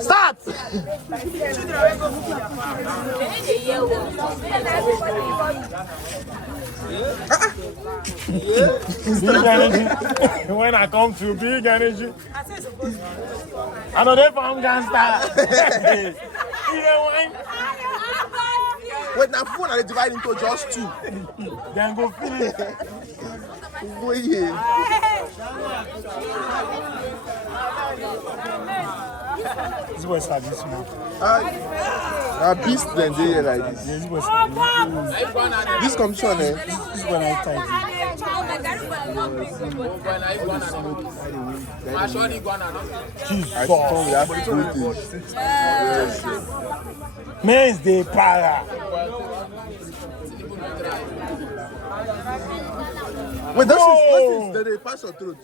Start! Big energy. When I come to big energy, I know they from gangster. Wait, now phone are divided into just two. Then go finish. Wait. This boy start this man. Beast then they here like this. This boy start. This competition, This boy like tight. Jesus. I told you, I have to do this. Men's day para. Wait, that's it. They pass your throat.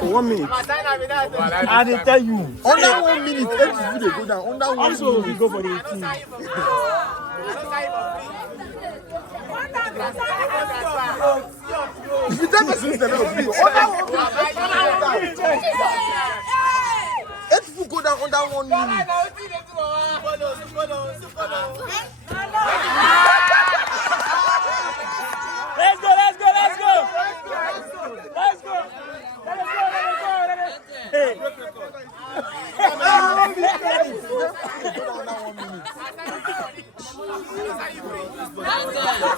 1 minute. I dey tell you. Under 1 minute, 8 people they go down. Under 1 Also, we minute. go for the 18. If you tell us they're not people, under 1 minute, 8 people go down under 1 minute. Let's go. Hey.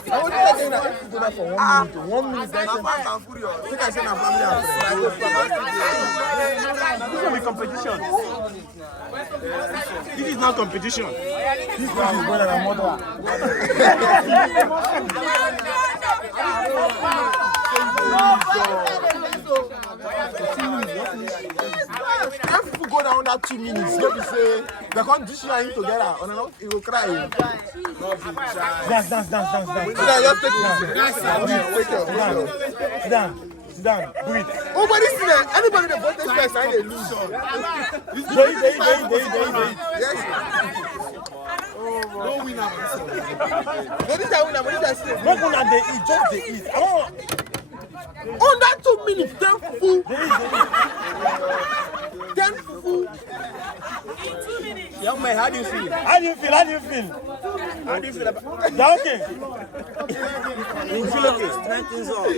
I want to tell you that if you go down for 1 minute, 1 minute, that's think I said I'm family This will be competition. This is not competition. This is better than mother. If people go down under 2 minutes, let me say they can't dish you in together. On and off, he will cry. Dance. Yeah, just take it easy. Sit down. Breathe. Oh, but this is anybody that voted first, I they lose. Yes. No winner. No, this is a winner, but this is a Not gonna they eat, just they eat. I don't. under 2 minutes, 10 full. 10 full. Young man, how do you feel? How do you feel about You're okay? You feel okay? Strength is all.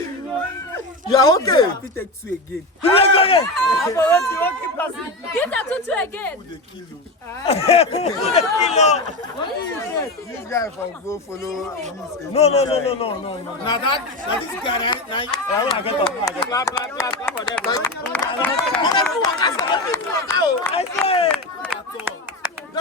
You are okay. You take 2 again. Let's go again. Give that to again. Who the kilo? This guy from go follow. No. Now this guy, I get up.